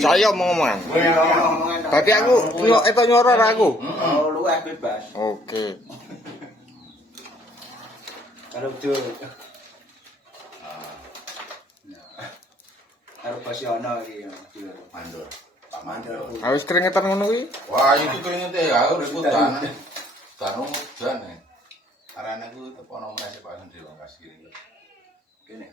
Saya omongan. Berarti aku itu nyoror aku. Oh, luwih bebas. Oke. Karo dul. Karo Basiono iki dul. Mandor. Pak Mandor. Wis keringetan ngono kuwi. Wah, itu keringete ya ribut kan. Kanu jan. Arane ku tepono meneh Pak Sendiri wong kasih kiri. Kene.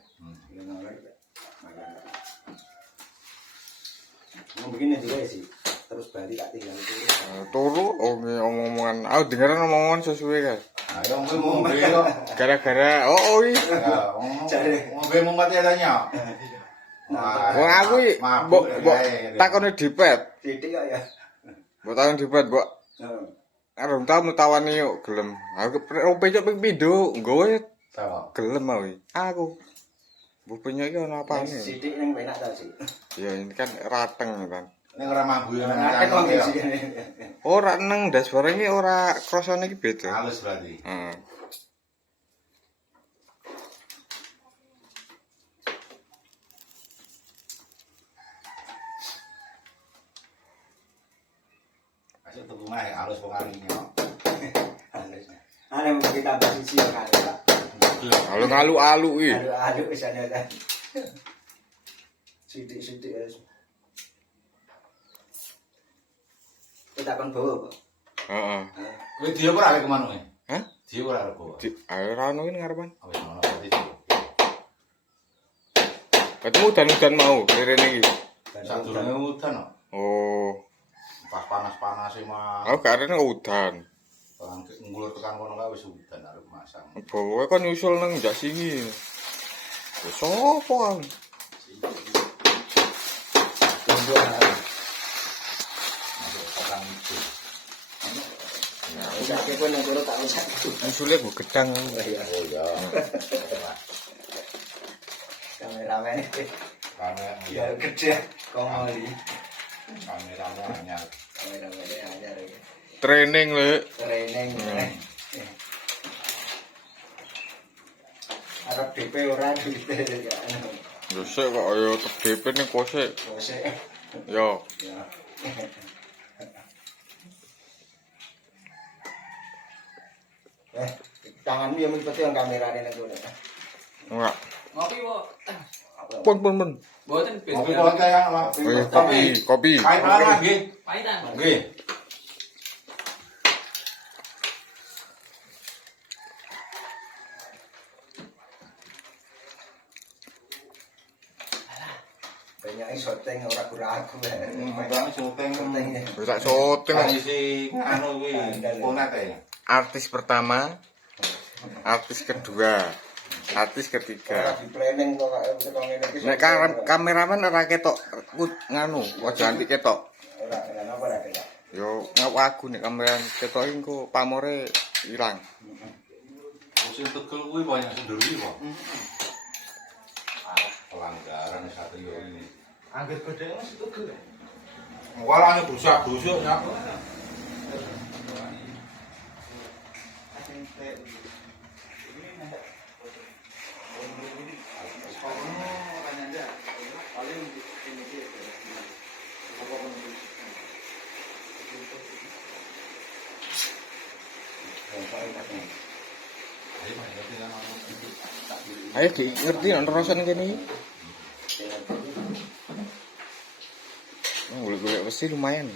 Mau begini juga sih. Terus balik tak tinggal Turu omongan. Aku dengeran omongan sesuai kan. Ayo ngombe kok. Gara-gara iki. Ya, ngombe mumet ya tanya. Wong aku iki mbok takone dipet. titik kok ya. Mbok takon dipet, mbok. Arep tamu tawani yuk gelem. Aku pencok ping pindho nggowe Sama. gelem aku. Mbok penyok iki ono apane? Sidik ning penak ta sih. Ya ini kan rateng kan. Ning ora mambu ya. Ora neng dashboard iki ora krosone iki beda. Halus berarti. Heeh. Asik tuku mah halus pokalinya. Ana mesti tambah sisi kan Pak. Kalau ngalu-alu iki. Aduh wis ana ta. Sidik-sidik wis. Kita kon bawa, Pak. Heeh. Kowe dia ora arek kemana kowe? Hah? Dia ora arek kowe. Ayo ra ono iki ngarepan. Wis ngono berarti. Ketemu udan-udan mau rene iki. Sadurunge udan kok. Oh, Pas panas-panas mah. aku gak arene udan. Ngulur tekan kono kae wis udan arep masang. Bawa kan nyusul nang njak sini. Wis sopo kan? Sak pun nang kono tak usah. Nyusule go gedang. Oh iya. Kameramen Kamera ya gede komoli. kameranya anyar. Kameramen anyar iki. Training le. Training. Arab DP ora DP ya. Yo sik kok ayo DP ning kosek. Kosek. Yo. Ya. Tanganmu yang mengikuti yang kameranya nang kono. Enggak. Ngopi kok. Pun. Mboten Kopi kok kayak Kopi. Kayak mana nggih? Pahitan. Nggih. Banyak syuting ora kuraku. Mbak syuting. Wis tak syuting. Isi anu kuwi, ponet ya. Artis pertama, artis kedua, artis ketiga. Di planning kok kok ngene iki. Nek kameramen ora ketok nganu, wajah anti ketok. Ora napa ora ketok. Yo ngaku nek kameramen ketok iki engko pamore ilang. Musim Tegal kuwi banyak sendiri kok. Pelanggaran Satrio ini. Angger gede Mas Tegal. Walane brusak-brusuk ya. Ayo ki ngerti nek rosan kene iki. Golek-golek besi lumayan.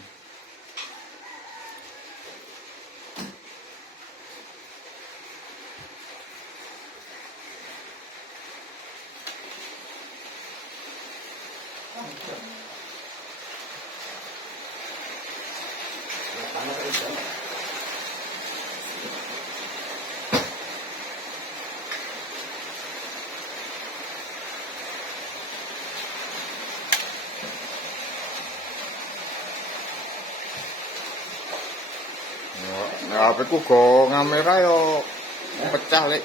Ya HP ku go kamera yo pecah lek.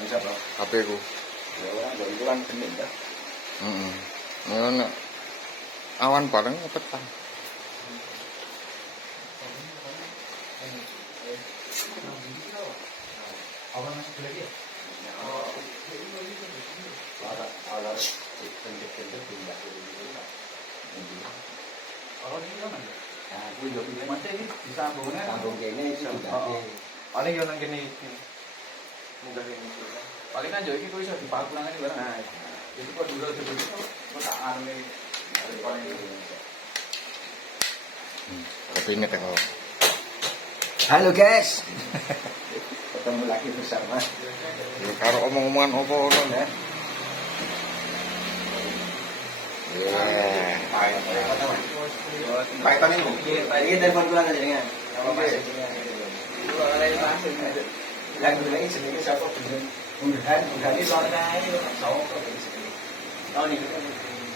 Bisa, Bro. HP ku. Ya ora kok itu kan bening ta. Heeh. Nek awan bareng pecah. Awan masih lagi ya? Ada pendek-pendek pindah ke Wih, yo pilih mate iki disambungnya. Kampung kene iki Oh. Paling yo nang kene iki. Munggah kene. Paling kan yo iki kok iso dipaku nang kene bareng. Nah, itu kok dulu kok tak anu iki. Paling Kopi ini tengok. Halo guys. Ketemu lagi bersama. Ya, karo omong-omongan apa ono ya. Ya. Kaitan itu. Ini telepon pulang aja dengan. Apa masih yang dulu ini sendiri siapa belum? Burhan ini soalnya itu tahu kok ini sendiri. Tahu nih.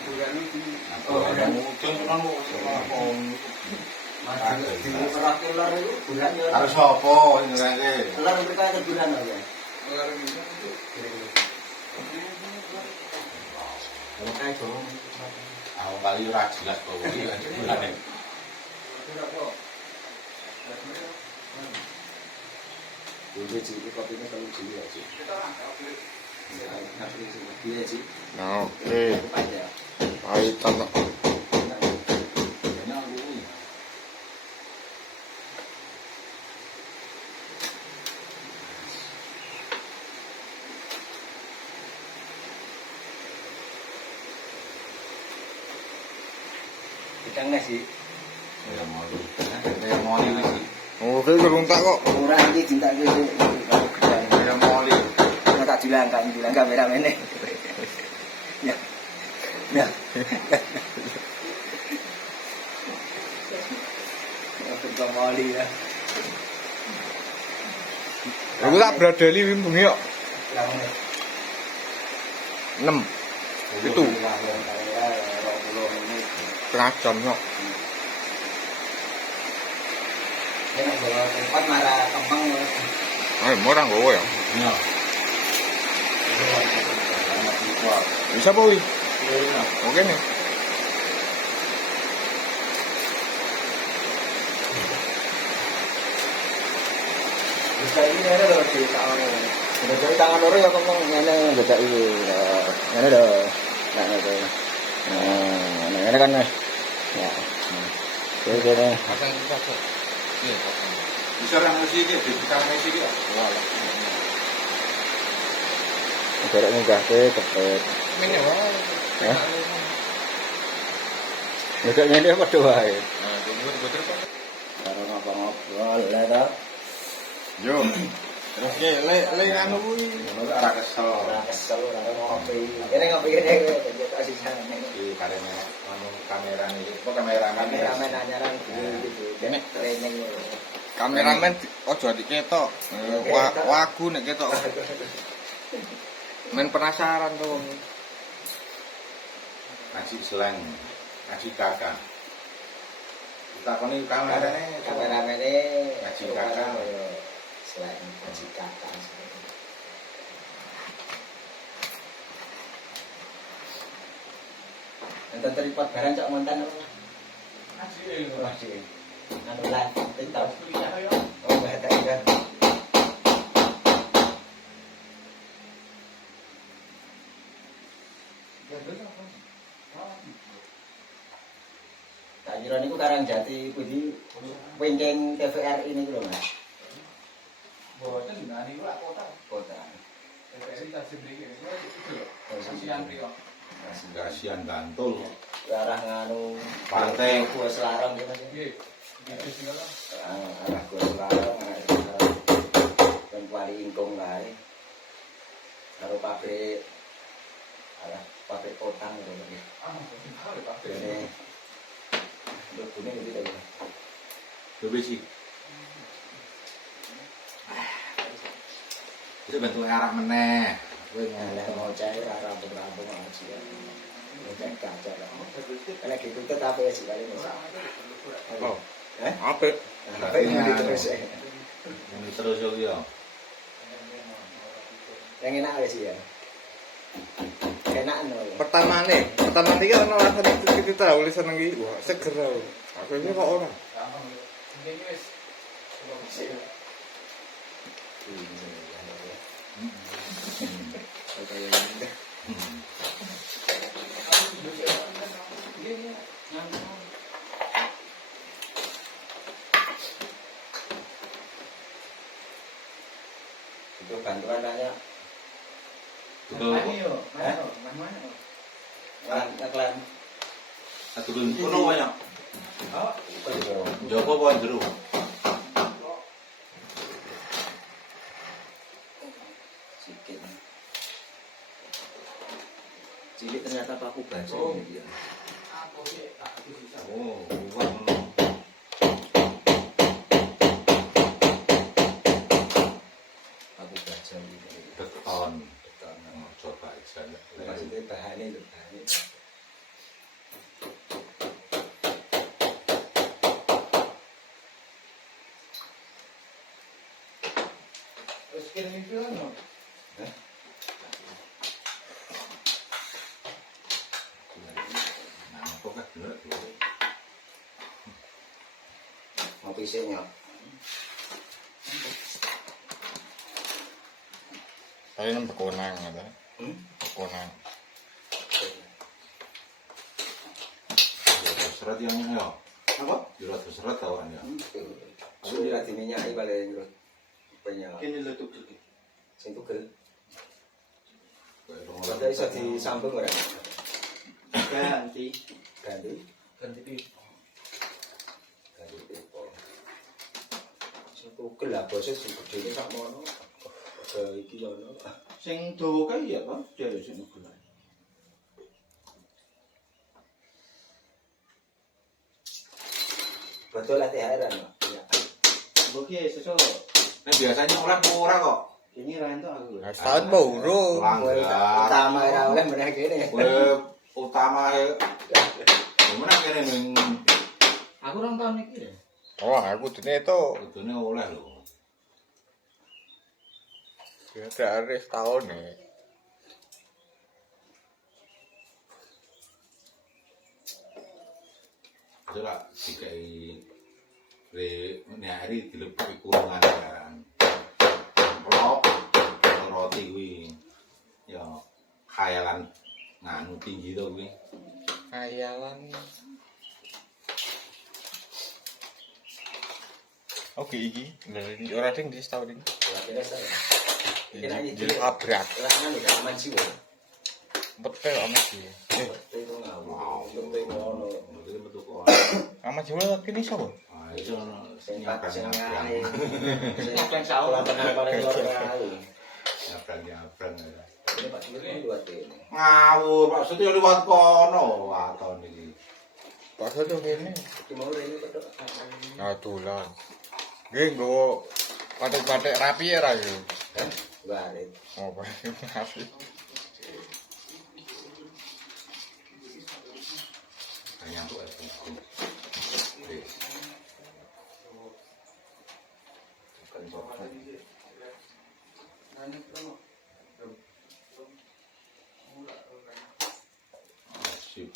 Burhan ini. Oh, Burhan. Contohnya mau sama Mas di perah ular itu Burhan ya. harus apa ini lagi? Ular mereka ada Burhan ya. ular ini itu. Kalau kayak dong. Aku kali ora jelas kok iki bulan. Udah sih, kopinya kalau sini ya sih. Iya sih. Nah, oke. Aja. Pahitan kok. Ikan nasi. Ya mau. Ya mau ini sih. Oh, oke, kurang tak kok. Murah ini cinta gue. Ya mau ini. Tak bilang kamera mana. Ya. Ya. Aku kembali ya. Aku tak bradali wim bengi kok. Berapa menit? 6 itu Kamera 20 menit. setengah jam kok. Ya kalau tempat marah kembang ya. Murah gowo ya. Ya. Bisa apa wi? Oke nih. Bisa ini ada loh di tangan. Udah di tangan orang ya ngomong ngene beda iki. Ngene lho. Nah, ini kan ya. Jadi Pasang itu saja. Iya, pasang. Bisa orang mesti dia di tangan mesti dia. Walah. jarak munggah ke cepet. Ini wae. Hah? Nek ngene padha wae. Nah, betul kan. Karo ngobrol lah ta. Yo. Terus ke le anu kuwi. Ngono ora kesel. Ora kesel ora ngopi. Kene ngopi kene kasih sana. Iki karene anu kamera iki. Apa kameramen? Kameramen anyaran gitu. Ini. Training. Kameramen ojo diketok. Wagu nek ketok. Men penasaran tuh. Ngaji slang. Ngaji kakak. Takoni kamerane. Kameramene Ngaji kakak. Selain ngaji kakak. Enten tripod barang cok montan apa? Masih. Anu lah, TikTok. Oh, bahasa ya. Tak kira niku Karangjati pundi wingking TVRI niku lho, Mas. Boten ngani ku kota. Kota. TVRI tasih mriki. Oh, Kasihan prio. Kasihan Bantul. Arah nganu Pantai. Gua Selarang ya Mas. Nggih. Gitu sing ngono. Arah Gua Selarang. Dan kuali ingkung kae. Karo pabrik arah pabrik potang gitu lho. Ah, betul Pak. Ini lubune gitu ya. Lebih sih. Itu bentuk arah meneh. Kowe ngalih mau cair rambut-rambut aja ya. Ngecek kaca lah. Karena gitu tetap ya sih kali masa. Oh. Apik. Apa ini terus ya? Ini terus yo yo. Yang enak ya sih ya. Enak no. Pertama iki ono rasane kita tulisan iki. Wah, seger aku. Aku iki kok ora. Mungkin wis bantuan nanya. Betul. yo, mana? Ngaklan. Satu kono banyak. Oh, Joko bawa jeruk. Sikit. Cilik ternyata paku baca dia. aku sih tak bisa. Oh, bukan kono. Paku baca gitu. Beton. Coba sana. Maksudnya bahannya itu bahannya. Terus kirim itu kan? Nah, kok kan bener tuh. Mau pisahnya. Saya ini bekonang ada. Bekonang. Serat yang ya. Apa? Jurat serat tawannya. Aku dilatih minyak paling terus. Banyak. Kini letup lagi. Sing tugel. Padahal bisa disambung ora? Ganti Ganti. pipa. Ganti pipa. Sing tugel lah bose sing gedene sak mono. Ke iki ono. Sing dawa kae ya, Pak. Jare sing nugelan. Betul lah THR kan, Pak. Iya. Oke, sesuk. Nah, biasanya orang murah kok. Ini ra entuk aku. Setahun baru. Kowe utama ora oleh meneh kene. Kowe utama gimana kene ning Aku rong tahun iki ya. Oh, aku dene itu kudune oleh lho. dari setahun nih. Itulah dikai hari dilebih kurungan kan. Rok roti kuwi ya khayalan nganu tinggi to kuwi. Khayalan. Oke iki, dari ora ding di setahun ini. Kira saya. Kira ini Jadi abrak. Lah ngene gak aman jiwa. Betul amat sih. Itu ngawur. Itu ngono. Betul betul kok. Amat jiwa tapi ini siapa? Ah iso Sing nyabrang sing nyabrang. ae. Nyabang sahur. Ora tenan paling lor kae. Nyabrang. Ini Pak Sugeng ini buat ini. Ngawur Pak Setyo liwat kono waton iki. Pas itu kene. Iki mau ini kok. Nah, tulan. Nggih, nggo patek-patek rapi ya ra yo. Baret. Oh, patek rapi. Hanya untuk itu. Sip.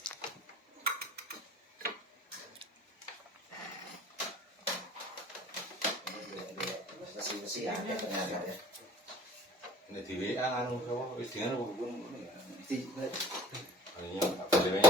Masih ada ternyata ya. Nek dhewe anu sapa wis dengan apa? Di Hanya apa dhewe?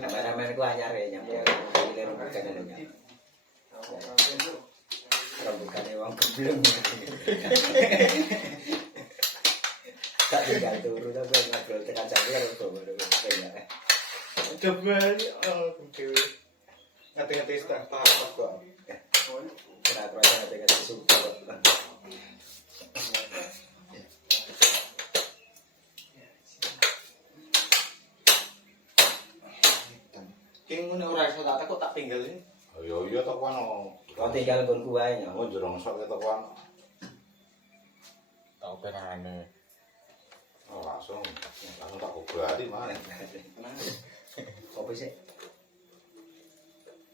Kameramen ku anyar ya nyampe. Ini bukan ada. Bukan wong kebleng. Tak tinggal turu tapi ngobrol tekan jane karo bawa ya. Coba aku dhewe. Ngate-ngate start kok. Kena kerja dengan support. Ki ngene ora iso tak kok tak tinggal ini. Oh iya to kono. Kau tinggal kon kuwae ya. Oh jero sok to kono. Tau penane. Oh langsung tak obrali mah. Kopi sih.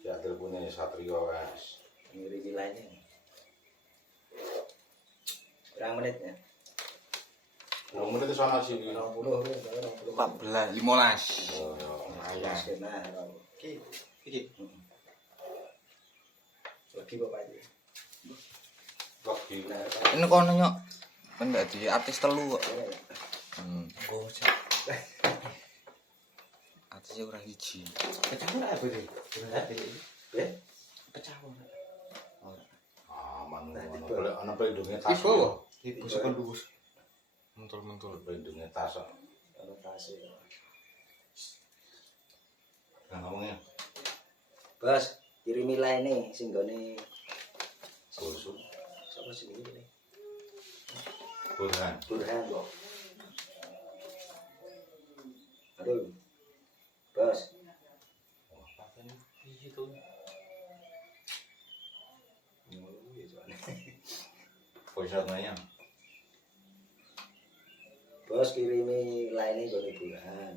Ya telepone Satrio wes. Ngiri wilayahnya. Berapa menit ya? Wong menit itu ana sih. 20 14, 15. Oh ya. Lumayan. Iki. Lagi bapak aja. Kok gila. Ini kono nyok. Kan di artis telu kok. Bocah. Atasnya ora siji. Pecah ora apa iki? Bener iki. Ya. Pecah ora. Ora. Aman ngono. Boleh ana pelindungnya tas. Iku lho. Iku Busuk lurus. Mentul-mentul. Pelindungnya tas. Kok. ono tas. Nah, ngomongnya. Bos, kirimi laine sing gone Susu. sapa sing iki? Burhan. Burhan kok. Aduh. Bos, Wah, paten piye to? ngono ya soalnya. Voice nanya. Bos kirimi laine gone Burhan.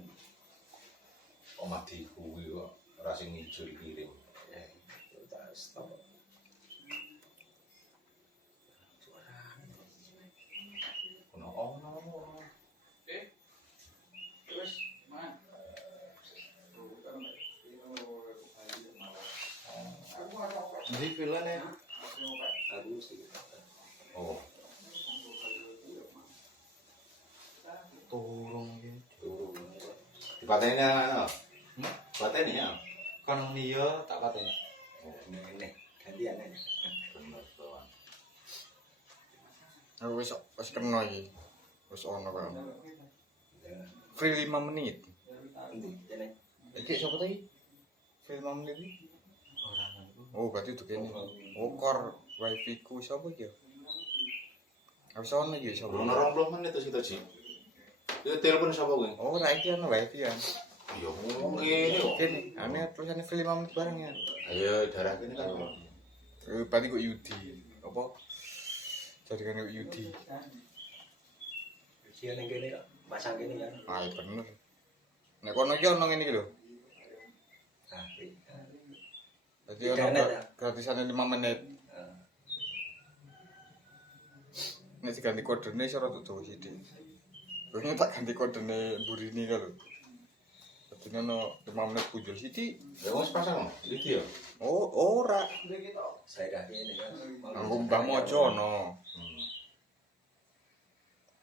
Omah kuwi kok ora sing ijo dikirim. Tak stop. Ono. Terus man. Jadi filmnya. Aku mesti. Oh, Tolong iki. Turun. dipateni ana. Pateni ya. Kan iya tak pateni. Oh, Ini gantian aja. bener kawan. Aku wis kena iki. Wis ono kan. Free 5 menit. Nanti, ini. Iki sapa to iki? Free 5 menit iki? Oh, berarti itu kene. Oh, kor wifi ku sapa iki ya? Wis ono iki sapa? Belum 20 menit itu situ, Ji. Itu telepon sapa kuwi? Oh, ra iki ono wifi kan. Ya ngomong ngene kok. Kene, ane tulisannya free 5 menit bareng ya. Ayo darah kene kan. Berarti kok Yudi. Apa? Jadi kan Yudi. Sian yang gini kok, pasang gini kan. Ah, bener. Nek kono iki ono ngene iki lho. Nah, Dadi Internet, ono ya? gratisane 5 menit. Nek diganti kodene iso rada dawa sithik. Terus tak ganti kodene Burini ka lho. Dadi ono 5 menit punjul sithik. Ya wis pasang iki ya. Oh, ora. saya dah ini kan. Aku mbah mojo ono.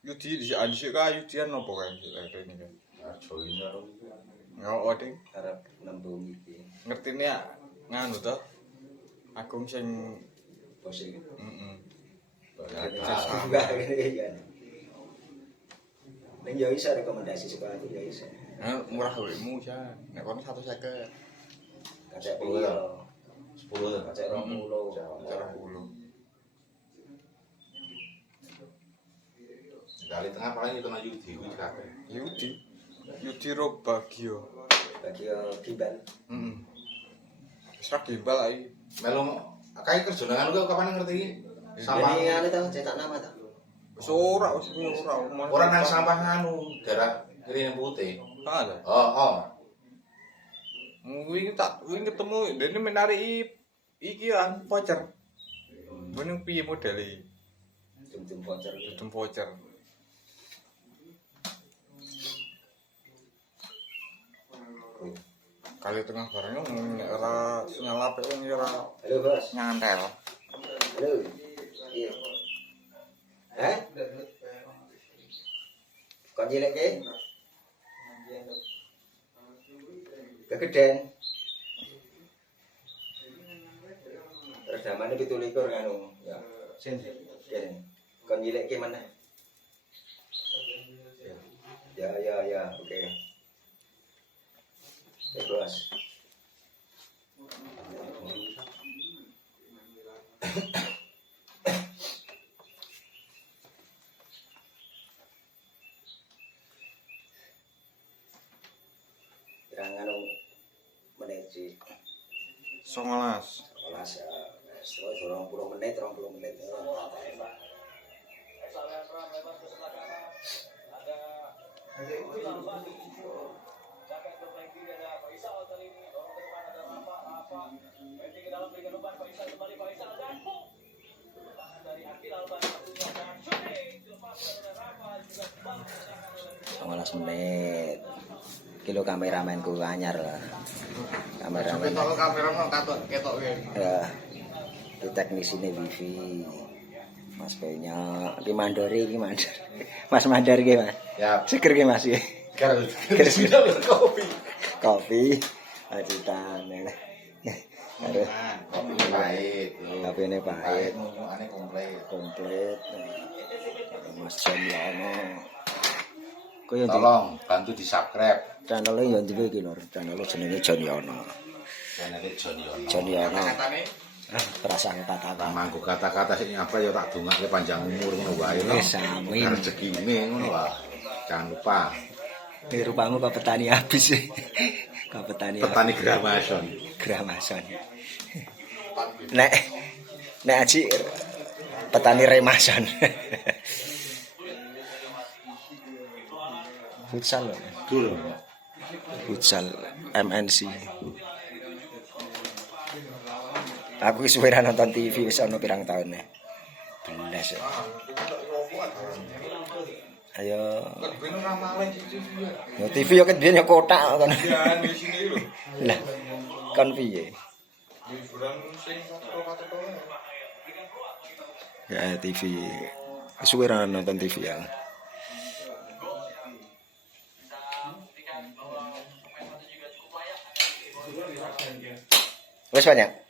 Yudi dhisik ka Yudian opo kan ini kan. Join karo Yo, Ding. Harap nembung iki. Ngertine nganu to. Agung sing Bos iki. heeh. Enggak gini kan. Ning yo iso rekomendasi sepatu ya iso. Murah wekmu ya. Nek kono 150. Kacek 10 piro? 10. Kacek 20. Cara 10. Kali tengah paling itu na Yudi kuwi kabeh. Yudi ro bagio. Bagi yo gimbal. Heeh. Wis ra gimbal ae. Melu kae kerja nang anu kapan ngerti iki? Sampah. Ini anu to cetak nama to. Wis ora. Ora nang sampah anu, daerah kene putih. Ada. Oh. Wingi ketemu dene menari iki kan voucher. Meneng piye modele? Tum-tum voucher. Sistem voucher. Kali tengah barangnya nek ora sinyal HP wong ora Halo, Bos. nyantel. Halo. Iya. Hah? Kok jelekke? Kegeden. Redamane 17 anu. Ya. Sen. Kene. Kon jelekke mana? Ya. Oke. Bos. Jangan menit sih. 19. 12 ya. Terus 20 menit. Menit. Kilo kameramenku anyar lah. Kameramen. Kalau kamera mau ketok Ya. Di teknisi ini wifi. Mas Boynya di Mandori. Mas Mandor ki, Mas. Ya, Seger ki Mas ya. kalau Kopi. Kopi. Acitan. Aduh, kopi pahit. kopi ini pahit. Aneh komplit. Komplit. Mas Jonyono. Kowe yo Tolong bantu di subscribe channel yo ndi iki lho, channel jenenge Jonyono. channel John Yono. Jonyono. Prasangka kata. Manggo kata-kata sing apa ya tak dongake panjang umur ngono wae lho. Wis amin. Rezekine ngono wae. Jangan lupa Rupamu kok petani habis. Kok petani petani Gramason. Gramason. Nek Aji petani Remason. Futsal lho. Durung. Futsal MNC. Aku wis suwe ra nonton TV wis ana pirang taun nih. Belas ya. Ayo. Bener ramalan di TV ya. Yo TV yo kan biyen yo kotak kan. Ya di sini lho. Lah kon piye? Hiburan sing foto-foto. Ya TV. Suwe ra nonton TV ya. Wes banyak.